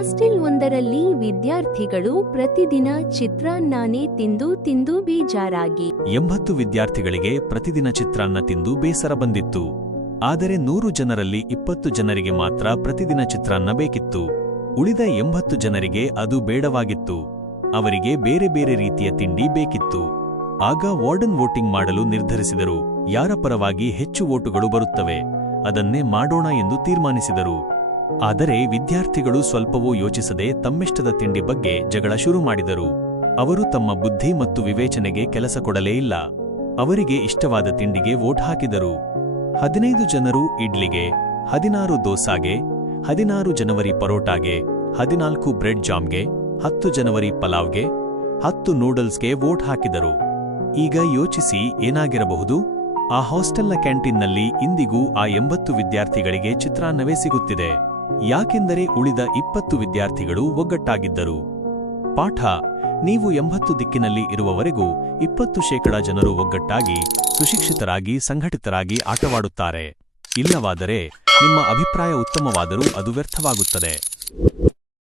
Hostel ಒಂದರಲ್ಲಿ ವಿದ್ಯಾರ್ಥಿಗಳು ಪ್ರತಿದಿನ ಚಿತ್ರಾನ್ನನೇ ತಿಂದು ಬೇಜಾರಾಗಿ 80 ವಿದ್ಯಾರ್ಥಿಗಳಿಗೆ ಪ್ರತಿದಿನ ಚಿತ್ರಾನ್ನ ತಿಂದು ಬೇಸರ ಬಂದಿತ್ತು. ಆದರೆ 100 ಜನರಲ್ಲಿ 20 ಜನರಿಗೆ ಮಾತ್ರ ಪ್ರತಿದಿನ ಚಿತ್ರಾನ್ನ ಬೇಕಿತ್ತು. ಉಳಿದ 80 ಜನರಿಗೆ ಅದು ಬೇಡವಾಗಿತ್ತು. ಅವರಿಗೆ ಬೇರೆ ಬೇರೆ ರೀತಿಯ ತಿಂಡಿ ಬೇಕಿತ್ತು. ಆಗ ವಾರ್ಡನ್ ವೋಟಿಂಗ್ ಮಾಡಲು ನಿರ್ಧರಿಸಿದರು. ಯಾರ ಪರವಾಗಿ ಹೆಚ್ಚು ವೋಟುಗಳು ಬರುತ್ತವೆ ಅದನ್ನೇ ಮಾಡೋಣ ಎಂದು ತೀರ್ಮಾನಿಸಿದರು. ಆದರೆ ವಿದ್ಯಾರ್ಥಿಗಳು ಸ್ವಲ್ಪವೂ ಯೋಚಿಸದೆ ತಮ್ಮಿಷ್ಟದ ತಿಂಡಿ ಬಗ್ಗೆ ಜಗಳ ಶುರು ಮಾಡಿದರು. ಅವರು ತಮ್ಮ ಬುದ್ಧಿ ಮತ್ತು ವಿವೇಚನೆಗೆ ಕೆಲಸ ಕೊಡಲೇ ಇಲ್ಲ. ಅವರಿಗೆ ಇಷ್ಟವಾದ ತಿಂಡಿಗೆ ವೋಟ್ ಹಾಕಿದರು. 15 ಜನರು ಇಡ್ಲಿಗೆ, 16 ದೋಸಾಗೆ, 16 ಜನವರಿ ಪರೋಟಾಗೆ, 14 ಬ್ರೆಡ್ ಜಾಮ್ಗೆ, 10 ಜನವರಿ ಪಲಾವ್ಗೆ, 10 ನೂಡಲ್ಸ್ಗೆ ವೋಟ್ ಹಾಕಿದರು. ಈಗ ಯೋಚಿಸಿ ಏನಾಗಿರಬಹುದು? ಆ ಹಾಸ್ಟೆಲ್ನ ಕ್ಯಾಂಟೀನ್ನಲ್ಲಿ ಇಂದಿಗೂ ಆ 80 ವಿದ್ಯಾರ್ಥಿಗಳಿಗೆ ಚಿತ್ರಾನ್ನವೇ ಸಿಗುತ್ತಿದೆ. ಯಾಕೆಂದರೆ ಉಳಿದ 20 ವಿದ್ಯಾರ್ಥಿಗಳು ಒಗ್ಗಟ್ಟಾಗಿದ್ದರು. ಪಾಠ: ನೀವು 80 ದಿಕ್ಕಿನಲ್ಲಿ ಇರುವವರೆಗೂ 20% ಜನರು ಒಗ್ಗಟ್ಟಾಗಿ ಸುಶಿಕ್ಷಿತರಾಗಿ ಸಂಘಟಿತರಾಗಿ ಆಟವಾಡುತ್ತಾರೆ. ಇಲ್ಲವಾದರೆ ನಿಮ್ಮ ಅಭಿಪ್ರಾಯ ಉತ್ತಮವಾದರೂ ಅದು ವ್ಯರ್ಥವಾಗುತ್ತದೆ.